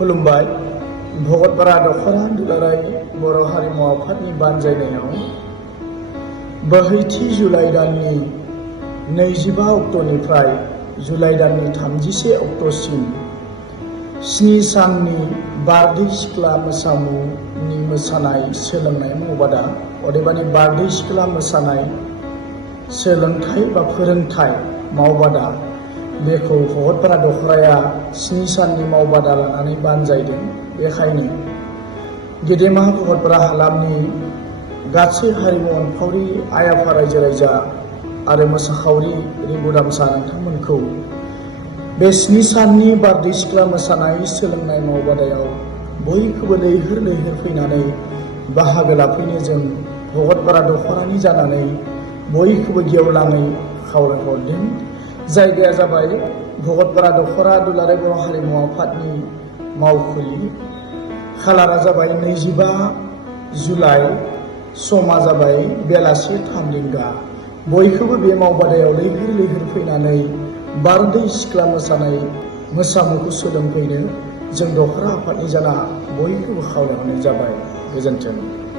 खुलुमबाय। भगतपारा दख'रा दुलाराय बर' हारिमु आफादनि बानजायनायाव 4 जुलाइ दाननि 25 अक्ट'निफ्राय जुलाइ दाननि 31 अक्ट'सिम 7 साननि बारदै सिख्ला मोसामुनि मोसानाय सोलोंनाय मावबादा, अदेबानि बारदै सिख्ला मोसानाय सोलोंथाइ बा फोरोंथाइ मावबादा, बेखौ भगतपारा दख'राया 7 साननि मावबादा लानानै बानजायदों। बेखायनो गेदेमा भगतपारा हालामनि गासै हारिमु अनफावरि आइ आफा रायजो राजा आरो मोसाखावरि रिंगु दामसा नोंथांमोनखौ बे 7 साननि बारदै सिख्ला मोसानाय सोलोंनाय मावबादायाव बयखौबो लैहोर लैहोर फैनानै बाहागो लाफैनो जों भगतपारा दख'रानि जानानै बयखौबो गेवलाङै खावलायहरदों। जायगाया जाबाय भगतपारा दख'रा दुलाराय बर' हारिमु आफादनि मावखुलि। खालारा जाबाय 25 जुलाइ, समा जाबाय बेलासि 3 रिंगा। बयखौबो बे मावबादायाव लैहोर लैहोर फैनानै बारदै सिख्ला मोसानाय मोसामुखौ सोलोंफैनो जों दख'रा आफादनि जाना बयखौबो खावलायहरनाय जाबाय। गोजोन्थों।